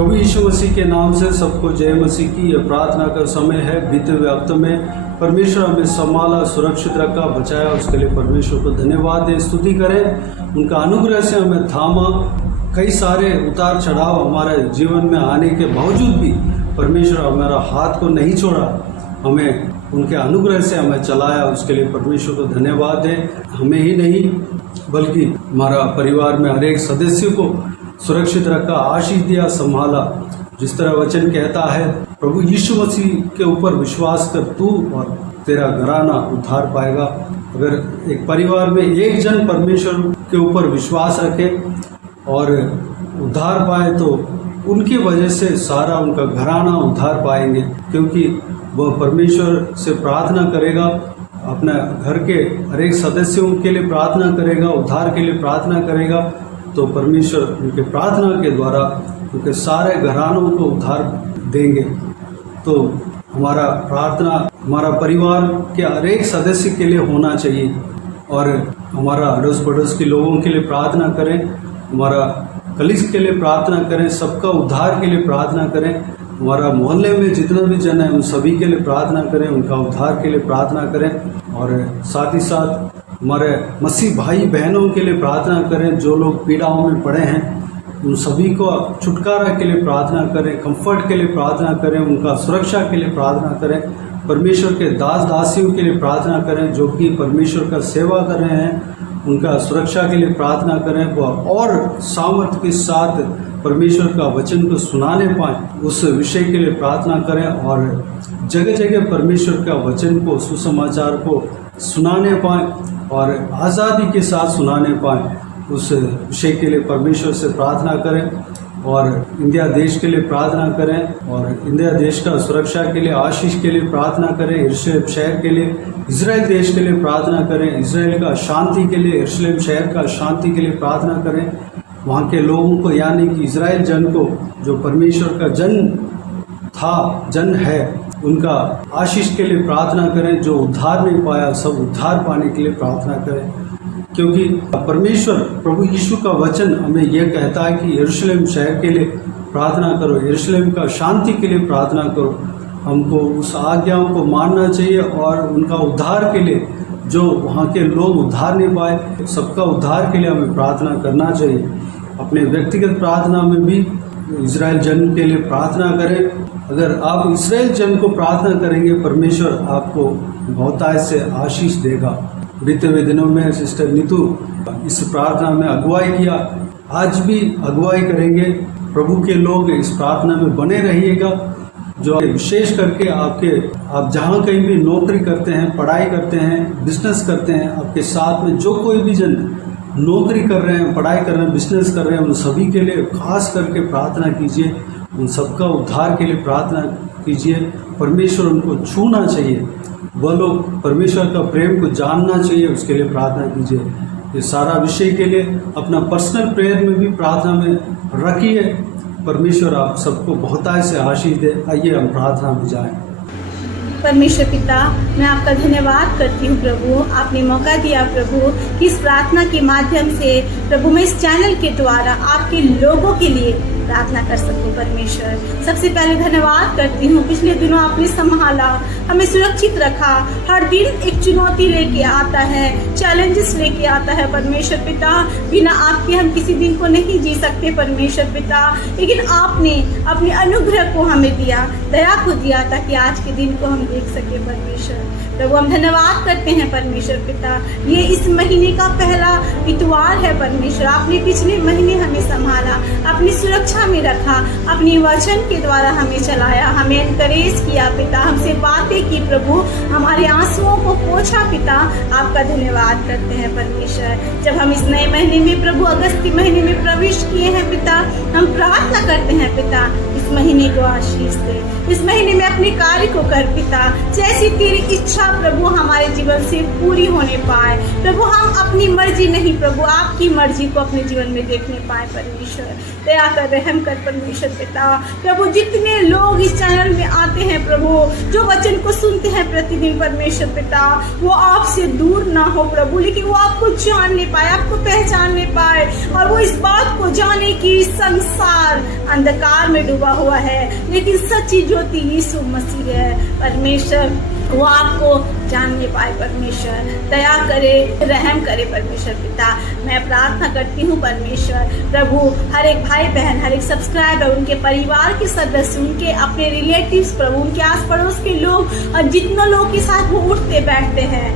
प्रभु यीशु मसीह के नाम से सबको जय मसीह की। यह प्रार्थना का समय है। बीते हुए हफ्ते में परमेश्वर हमें संभाला, सुरक्षित रखा, बचाया, उसके लिए परमेश्वर को धन्यवाद दें, स्तुति करें। उनका अनुग्रह से हमें थामा। कई सारे उतार चढ़ाव हमारे जीवन में आने के बावजूद भी परमेश्वर हमारा हाथ को नहीं छोड़ा, हमें उनके अनुग्रह से हमें चलाया, उसके लिए परमेश्वर को धन्यवाद दें। हमें ही नहीं बल्कि हमारा परिवार में हर एक सदस्य को सुरक्षित रखा, आशीष दिया, संभाला। जिस तरह वचन कहता है, प्रभु यीशु मसीह के ऊपर विश्वास कर, तू और तेरा घराना उद्धार पाएगा। अगर एक परिवार में एक जन परमेश्वर के ऊपर विश्वास रखे और उद्धार पाए तो उनकी वजह से सारा उनका घराना उद्धार पाएंगे, क्योंकि वह परमेश्वर से प्रार्थना करेगा, अपने घर के हर एक सदस्यों के लिए प्रार्थना करेगा, उद्धार के लिए प्रार्थना करेगा, तो परमेश्वर उनके प्रार्थना के द्वारा उनके सारे घरानों को उद्धार देंगे। तो हमारा प्रार्थना हमारा परिवार के हर एक सदस्य के लिए होना चाहिए और हमारा अड़ोस पड़ोस के लोगों के लिए प्रार्थना करें, हमारा कलीसिया के लिए प्रार्थना करें, सबका उद्धार के लिए प्रार्थना करें। हमारा मोहल्ले में जितना भी जन है उन सभी के लिए प्रार्थना करें, उनका उद्धार के लिए प्रार्थना करें और साथ ही साथ हमारे मसीह भाई बहनों के लिए प्रार्थना करें। जो लोग पीड़ाओं में पड़े हैं उन सभी को छुटकारा के लिए प्रार्थना करें, कंफर्ट के लिए प्रार्थना करें, उनका सुरक्षा के लिए प्रार्थना करें। परमेश्वर के दास दासियों के लिए प्रार्थना करें जो कि परमेश्वर का सेवा कर रहे हैं, उनका सुरक्षा के लिए प्रार्थना करें। वह और सामर्थ्य के साथ परमेश्वर का वचन को सुनाने पाएँ, उस विषय के लिए प्रार्थना करें और जगह जगह परमेश्वर का वचन को, सुसमाचार को सुनाने पाएँ और आज़ादी के साथ सुनाने पाएँ, उस विषय के लिए परमेश्वर से प्रार्थना करें और इंडिया देश के लिए प्रार्थना करें और इंडिया देश का सुरक्षा के लिए, आशीष के लिए प्रार्थना करें। यरूशलेम शहर के लिए, इजराइल देश के लिए प्रार्थना करें, इजराइल का शांति के लिए, यरूशलेम शहर का शांति के लिए प्रार्थना करें। वहाँ के लोगों को, यानी कि इजराइल जन को, जो परमेश्वर का जन था, जन है, उनका आशीष के लिए प्रार्थना करें। जो उद्धार नहीं पाया सब उद्धार पाने के लिए प्रार्थना करें, क्योंकि परमेश्वर प्रभु यीशु का वचन हमें यह कहता है कि यरूशलेम शहर के लिए प्रार्थना करो, यरूशलेम का शांति के लिए प्रार्थना करो। हमको उस आज्ञाओं को मानना चाहिए और उनका उद्धार के लिए, जो वहाँ के लोग उद्धार नहीं पाए, सबका उद्धार के लिए हमें प्रार्थना करना चाहिए। अपने व्यक्तिगत प्रार्थना में भी इजराइल जन के लिए प्रार्थना करें। अगर आप इजराइल जन को प्रार्थना करेंगे, परमेश्वर आपको बहुतायत से आशीष देगा। बीते हुए दिनों में सिस्टर नीतू इस प्रार्थना में अगुवाई किया, आज भी अगुवाई करेंगे। प्रभु के लोग इस प्रार्थना में बने रहिएगा। जो विशेष करके आप जहाँ कहीं भी नौकरी करते हैं, पढ़ाई करते हैं, बिजनेस करते हैं, आपके साथ में जो कोई भी जन नौकरी कर रहे हैं, पढ़ाई कर रहे हैं, बिजनेस कर रहे हैं, उन सभी के लिए खास करके प्रार्थना कीजिए। उन सबका उद्धार के लिए प्रार्थना कीजिए। परमेश्वर उनको छूना चाहिए, वह लोग परमेश्वर का प्रेम को जानना चाहिए, उसके लिए प्रार्थना कीजिए। ये सारा विषय के लिए अपना पर्सनल प्रेयर में भी प्रार्थना में रखिए। परमेश्वर आप सबको बहुतायत से आशीष दे। आइए हम प्रार्थना में जाएं। परमेश्वर पिता, मैं आपका धन्यवाद करती हूँ प्रभु, आपने मौका दिया प्रभु कि इस प्रार्थना के माध्यम से प्रभु मैं इस चैनल के द्वारा आपके लोगों के लिए प्रार्थना कर सकूं। परमेश्वर, सबसे पहले धन्यवाद करती हूँ, पिछले दिनों आपने संभाला, हमें सुरक्षित रखा। हर दिन एक चुनौती लेके आता है, चैलेंजेस लेके आता है परमेश्वर पिता। बिना आपके हम किसी दिन को नहीं जी सकते परमेश्वर पिता, लेकिन आपने अपने अनुग्रह को हमें दिया, दया को दिया, ताकि आज के दिन को हम देख सके परमेश्वर। प्रभु हम धन्यवाद करते हैं परमेश्वर पिता। ये इस महीने का पहला इतवार है परमेश्वर, आपने पिछले महीने हमें संभाला, अपनी सुरक्षा में रखा, अपनी वचन के द्वारा हमें चलाया, हमें एनकरेज किया पिता, हमसे बातें की प्रभु, हमारे आंसुओं को पोंछा पिता। आपका धन्यवाद करते हैं परमेश्वर। जब हम इस नए महीने में प्रभु, अगस्त के महीने में प्रवेश किए हैं पिता, हम प्रार्थना करते हैं पिता, इस महीने को आशीष दे। इस महीने में अपने कार्य को कर पिता, जैसी तेरी इच्छा प्रभु हमारे जीवन से पूरी होने पाए। प्रभु हम अपनी मर्जी नहीं प्रभु आपकी मर्जी को अपने जीवन में देखने पाए। परमेश्वर दया कर, रहम कर परमेश्वर पिता। प्रभु जितने लोग इस चैनल में आते हैं प्रभु, जो वचन को सुनते हैं प्रतिदिन परमेश्वर पिता, वो आपसे दूर ना हो प्रभु, लेकिन वो आपको जानने पाए, आपको पहचानने पाए, और वो इस बात को जाने कि संसार अंधकार में डूबा हुआ है, लेकिन सच्ची ज्योति यीशु मसीह है। परमेश्वर वो आपको जानने पाए। परमेश्वर दया करे, रहम करे परमेश्वर पिता। मैं प्रार्थना करती हूँ परमेश्वर प्रभु, हर एक भाई बहन, हर एक सब्सक्राइबर, उनके परिवार के सदस्य, उनके अपने रिलेटिव्स प्रभु, उनके आस पड़ोस के लोग, और जितने लोग के साथ वो उठते बैठते हैं,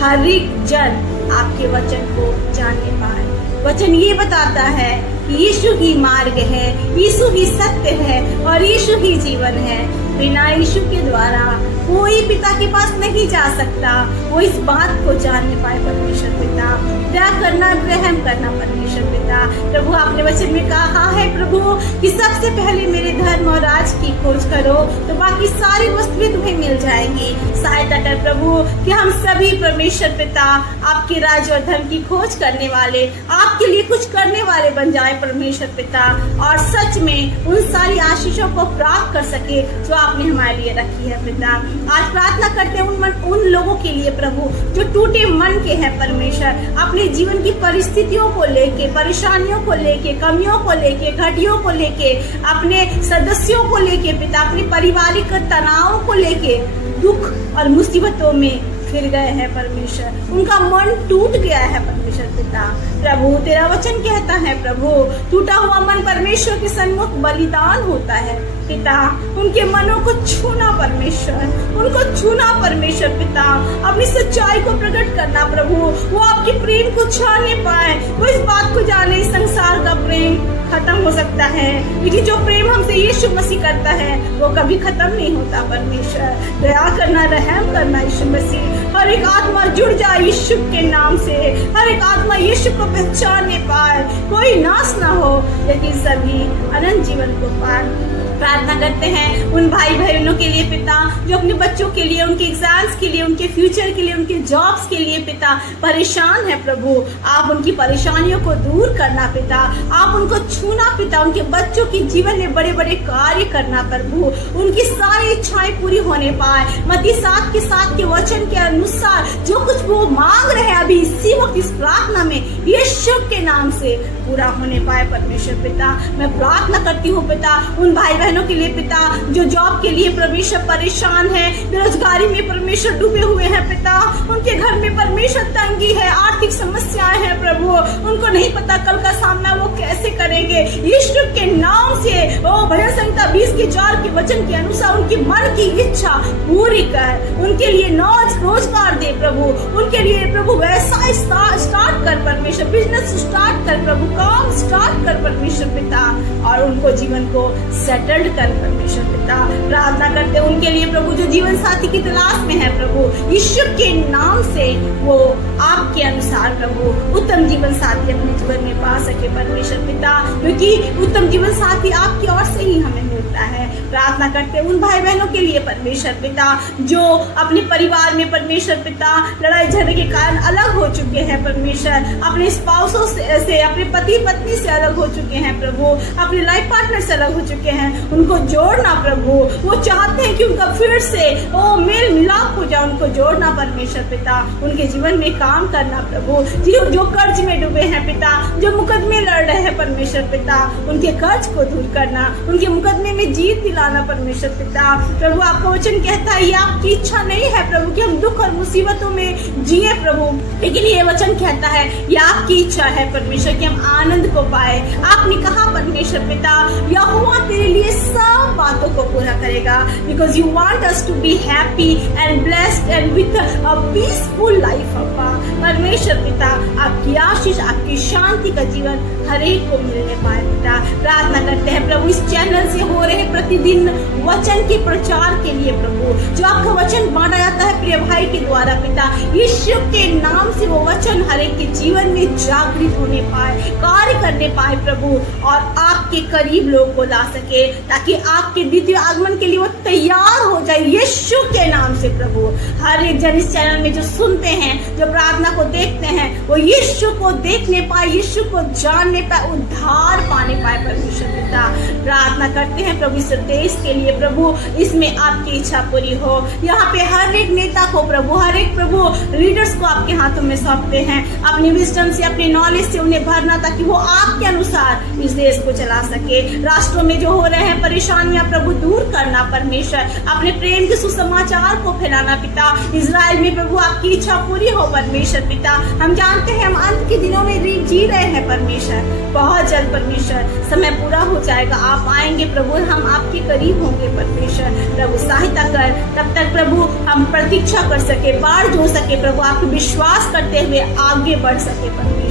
हर एक जन आपके वचन को जानने पाए। वचन ये बताता है कि यीशु ही मार्ग है, यीशु ही सत्य है, और यीशु ही जीवन है। बिना यीशु के द्वारा कोई पिता के पास नहीं जा सकता। वो इस बात को जानने पाए परमेश्वर पिता। दया करना, रहम करना परमेश्वर पिता। प्रभु आपने वचन में कहा है प्रभु कि सबसे पहले मेरे धर्म और राज की खोज करो, तो बाकी सारी वस्तुएं तुम्हें मिल जाएंगी। सहायता कर प्रभु कि हम सभी परमेश्वर पिता आपके राज और धर्म की खोज करने वाले, आपके लिए कुछ करने वाले बन जाए परमेश्वर पिता, और सच में उन सारी आशीषों को प्राप्त कर सके जो आपने हमारे लिए रखी है पिता। आज प्रार्थना करते हैं उन लोगों के लिए प्रभु जो टूटे मन के हैं परमेश्वर, अपने जीवन की परिस्थितियों को लेके, परेशानियों को लेके, कमियों को लेके, घटियों को लेके, अपने सदस्यों को लेके पिता, अपने पारिवारिक तनाव को लेके दुख और मुसीबतों में फिर गए हैं परमेश्वर, उनका मन टूट गया है परमेश्वर पिता। प्रभु तेरा वचन कहता है प्रभु, टूटा हुआ मन परमेश्वर के सन्मुख बलिदान होता है पिता। उनके मनों को छूना परमेश्वर, उनको छूना परमेश्वर पिता, अपनी सच्चाई को प्रकट करना प्रभु, वो आपके प्रेम को छाने पाए, वो इस बात को जाने संसार का प्रेम खत्म हो सकता है, लेकिन जो प्रेम हमसे यीशु मसीह करता है वो कभी खत्म नहीं होता परमेश्वर। दया करना, रहम करना यीशु मसीह। हर एक आत्मा जुड़ जाए यीशु के नाम से, हर एक आत्मा यीशु को पहचानने पाए, कोई नाश ना हो लेकिन सभी अनंत जीवन को पाए। प्रार्थना करते हैं उन भाई बहनों के लिए पिता जो अपने बच्चों के लिए, उनके एग्जाम्स के लिए, उनके फ्यूचर के लिए, उनके जॉब्स के लिए पिता परेशान है प्रभु। आप उनकी परेशानियों को दूर करना पिता, आप उनको छूना पिता, उनके बच्चों के जीवन में बड़े बड़े कार्य करना प्रभु, उनकी सारी इच्छाएं पूरी होने पाए। मत्ती 7:7 के वचन के अनुसार जो कुछ वो मांग रहे हैं अभी इसी वक्त इस प्रार्थना में, यीशु के नाम से पूरा होने पाए परमेश्वर पिता। मैं प्रार्थना करती हूँ पिता उन भाई बहनों के लिए पिता जो जॉब के लिए परमेश्वर परेशान है, बेरोजगारी में परमेश्वर डूबे हुए हैं पिता, उनके घर में परमेश्वर तंगी है, आर्थिक समस्याएं हैं प्रभु, उनको नहीं पता कल का सामना वो कैसे करेंगे। यीशु के नाम से ओ भजन संहिता 20:4 के वचन के अनुसार उनकी मन की इच्छा पूरी कर, उनके लिए रोजगार दे प्रभु, उनके लिए प्रभु व्यवसाय स्टार्ट कर परमेश्वर, बिजनेस स्टार्ट कर प्रभु, काम स्टार्ट कर परमेश्वर पिता, और उनको जीवन को सेटल्ड कर परमेश्वर पिता। प्रार्थना करते उनके लिए प्रभु जो जीवन साथी की तलाश में है प्रभु, यीशु के नाम से वो आपके अनुसार प्रभु उत्तम जीवन साथी अपने जीवन में पा सके परमेश्वर पिता, क्योंकि उत्तम जीवन साथी आपकी ओर से ही हमें मिलता है। प्रार्थना करते उन भाई बहनों के लिए परमेश्वर पिता जो अपने परिवार में परमेश्वर पिता लड़ाई झगड़े के कारण अलग हो चुके हैं परमेश्वर, अपने स्पाउसों से अपने पति पत्नी से अलग हो चुके हैं प्रभु, अपने लाइफ पार्टनर से अलग हो चुके हैं, उनको जोड़ना प्रभु। वो चाहते हैं कि उनका फिर से ओ मेल मिलाप हो जाए, उनको जोड़ना परमेश्वर पिता, उनके जीवन में काम करना प्रभु। जो कर्ज में डूबे हैं पिता, जो मुकदमे लड़ रहे हैं परमेश्वर पिता, उनके कर्ज को दूर करना, उनके मुकदमे में जीत दिलाना परमेश्वर पिता। प्रभु आपका वचन कहता है ये आपकी इच्छा नहीं है प्रभु कि हम दुख और मुसीबतों में जिए प्रभु, लेकिन ये वचन कहता है ये आपकी इच्छा है परमेश्वर कि हम आनंद को पाए। आपने कहा परमेश्वर पिता यहोवा तेरे लिए सब बातों को पूरा करेगा, because you want us to be happy and blessed and with a peaceful life अप्पा। परमेश्वर पिता आपकी आशीष, आपकी शांति का जीवन हर एक को मिलने पाए पिता। प्रार्थना करते हैं प्रभु इस चैनल से हो रहे प्रतिदिन वचन के प्रचार के लिए प्रभु, जो आपका वचन बांटा जाता है प्रिय भाई के द्वारा पिता, यीशु के नाम से वो वचन हर एक के जीवन में जागृत होने पाए, कार्य करने पाए प्रभु, और आपके करीब लोग को ला सके, ताकि आपके द्वितीय आगमन के लिए वो तैयार हो जाए यीशु के नाम से प्रभु। हर एक जन इस चैनल में जो सुनते हैं, जो प्रार्थना को देखते हैं, वो यीशु को देखने पाए, यीशु को जानने पाए, उद्धार पाने पाए परमेश्वर पिता। प्रार्थना करते हैं प्रभु इस देश के लिए प्रभु, इसमें आपकी इच्छा पूरी हो। यहाँ पे हर एक नेता को प्रभु, हर एक प्रभु लीडर्स को आपके हाथों में सौंपते हैं, अपनी विजडम से, अपने नॉलेज से उन्हें भरना, ताकि वो आपके अनुसार इस देश को चला सके। राष्ट्रों में जो हो रहे हैं परेशानियां प्रभु दूर करना परमेश्वर, अपने प्रेम के सुसमाचार को फैलाना पिता। इजराइल में प्रभु आपकी इच्छा पूरी हो परमेश्वर पिता। हम जानते हैं हम अंत के दिनों में जी रहे हैं परमेश्वर, बहुत जल्द परमेश्वर समय पूरा हो जाएगा, आप आएंगे प्रभु, हम आपके करीब होंगे परमेश्वर। प्रभु सहायता कर, तब तक प्रभु हम प्रतीक्षा कर सके, बाढ़ जो सके प्रभु, आपको विश्वास करते हुए आगे बढ़ सके परमेश्वर।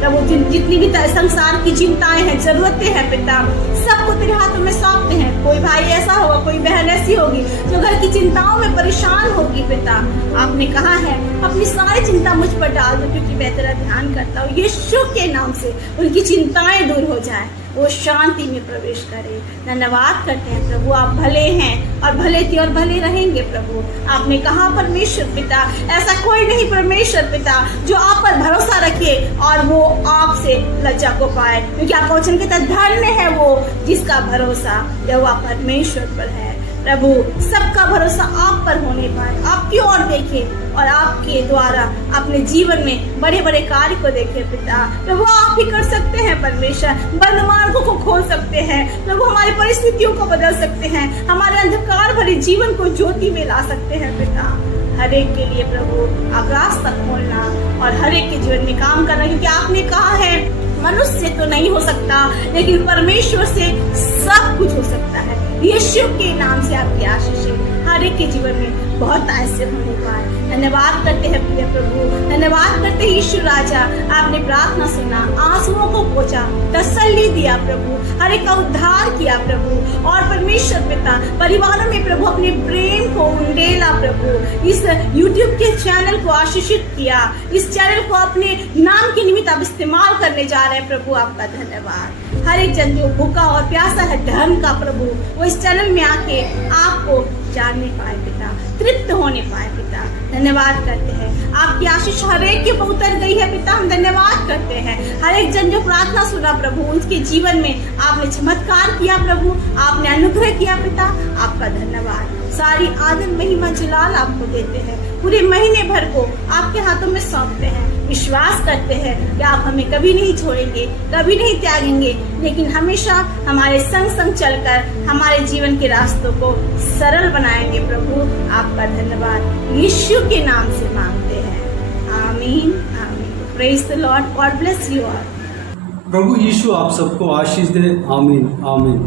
प्रभु जितनी भी संसार की चिंताएं हैं, जरूरतें हैं पिता, सबको तेरे हाथों में सौंपते हैं। कोई भाई ऐसा होगा, कोई बहन ऐसी होगी जो घर की चिंताओं में परेशान होगी पिता, आपने कहा है अपनी सारी चिंता मुझ पर डाल दो, क्योंकि मैं तेरा ध्यान करता हूँ। यीशु के नाम से उनकी चिंताएं दूर हो जाए, वो शांति में प्रवेश करे। धन्यवाद करते हैं प्रभु, आप भले हैं और भले थे और भले रहेंगे प्रभु। आपने कहा परमेश्वर पिता, ऐसा कोई नहीं परमेश्वर पिता जो आप पर भरोसा रखे और वो आपसे लज्जा को पाए, क्योंकि आपका वचन कहता है धन्य है वो जिसका भरोसा यहोवा परमेश्वर पर है। प्रभु सबका भरोसा आप पर होने पाए, आपकी ओर देखे और आपके द्वारा अपने जीवन में बड़े बड़े कार्य को देखे पिता। प्रभु आप ही कर सकते हैं परमेश्वर, बंद मार्गों को खोल सकते हैं प्रभु, हमारी परिस्थितियों को बदल सकते हैं, हमारे अंधकार भरे जीवन को ज्योति में ला सकते हैं पिता। हर एक के लिए प्रभु आप रास्ता खोलना और हर एक के जीवन में काम करना, क्योंकि आपने कहा है मनुष्य से तो नहीं हो सकता, लेकिन परमेश्वर से सब कुछ हो सकता है। यीशु के नाम से आपकी आशीष हर एक के जीवन में बहुत ऐसे होने पाए। धन्यवाद करते हैं प्रिय प्रभु, धन्यवाद करते हैं यीशु राजा, आपने प्रार्थना सुना, आंसुओं को पोंछा, तसल्ली दिया प्रभु, हर एक का उद्धार किया प्रभु, और परमेश्वर पिता परिवारों में प्रभु अपने प्रेम को उंडेला प्रभु। इस YouTube के चैनल को आशीषित किया, इस चैनल को अपने नाम के निमित्त आप इस्तेमाल करने जा रहे हैं प्रभु, आपका धन्यवाद। हर एक जन जो भूखा और प्यासा है धर्म का प्रभु, वो इस चैनल में आके आपको जानने पाए पिता, तृप्त होने पाए पिता। धन्यवाद करते हैं, आपकी आशीष हर एक के ऊपर उतर गई है पिता, हम धन्यवाद करते हैं। हर एक जन जो प्रार्थना सुना प्रभु, उनके जीवन में आपने चमत्कार किया प्रभु, आपने अनुग्रह किया पिता, आपका धन्यवाद। सारी आदर महिमा जलाल आपको देते हैं, पूरे महीने भर को आपके हाथों में सौंपते हैं। विश्वास करते हैं कि आप हमें कभी नहीं छोड़ेंगे, कभी नहीं त्यागेंगे, लेकिन हमेशा हमारे संग संग चलकर हमारे जीवन के रास्तों को सरल बनाएंगे प्रभु, आपका धन्यवाद यीशु के नाम से मांगते हैं, आमीन आमीन। Praise the Lord, God bless you all. प्रभु यीशु आप सबको आशीष दे, आमीन आमीन।